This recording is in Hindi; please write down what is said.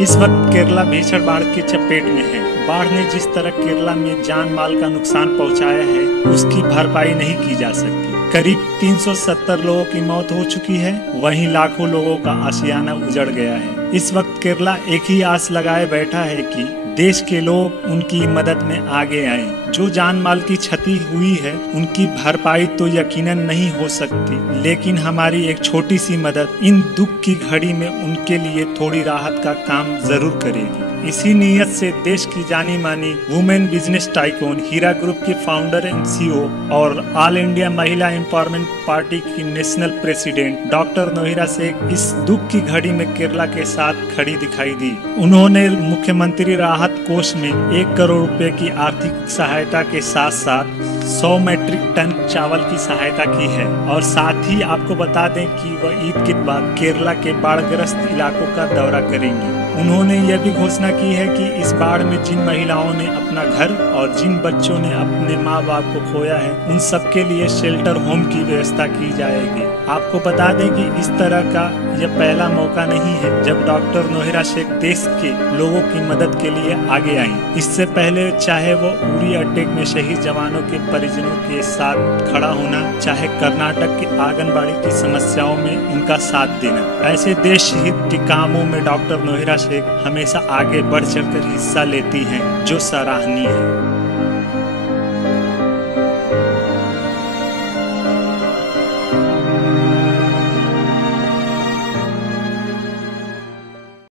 इस वक्त केरला भीषण बाढ़ की चपेट में है। बाढ़ ने जिस तरह केरला में जान माल का नुकसान पहुंचाया है, उसकी भरपाई नहीं की जा सकती। करीब 370 लोगों की मौत हो चुकी है, वहीं लाखों लोगों का आशियाना उजड़ गया है। इस वक्त केरला एक ही आस लगाए बैठा है कि देश के लोग उनकी मदद में आगे आएं। जो जान माल की क्षति हुई है, उनकी भरपाई तो यकीनन नहीं हो सकती, लेकिन हमारी एक छोटी सी मदद इन दुख की घड़ी में उनके लिए थोड़ी राहत का काम जरूर करेगी। इसी नीयत से देश की जानी मानी women business tycoon Heera group के फाउंडर एंड सीईओ और all India Mahila empowerment party की national president doctor Nowhera Shaikh इस दुख की घड़ी में केरला के साथ खड़ी दिखाई दी। उन्होंने मुख्यमंत्री राहत कोष में 1 करोड़ रुपए की आर्थिक सहायता के साथ साथ 100 मैट्रिक टन चावल की सहायता की है। और साथ ही आपको बता दें कि वह ईद के बाद केरला के बाढ़ग्रस्त इलाकों का दौरा करेंगी। उन्होंने यह भी घोषणा की है कि इस बाढ़ में जिन महिलाओं ने अपना घर और जिन बच्चों ने अपने माँ बाप को खोया है, उन सबके लिए शेल्टर होम की व्यवस्था की जाएगी। आपको बता दें कि इस तरह का यह पहला मौका नहीं है जब डॉक्टर नोहिरा शेख देश के लोगों की मदद के लिए आगे आई। इससे पहले चाहे वो उरी अटैक में शहीद जवानों के परिजनों के साथ खड़ा होना, चाहे कर्नाटक की आंगनबाड़ी की समस्याओं में उनका साथ देना, ऐसे देश हित के कामों में डॉक्टर नोहिरा शेख हमेशा आगे बढ़ चढ़कर हिस्सा लेती हैं, जो सराहनीय है।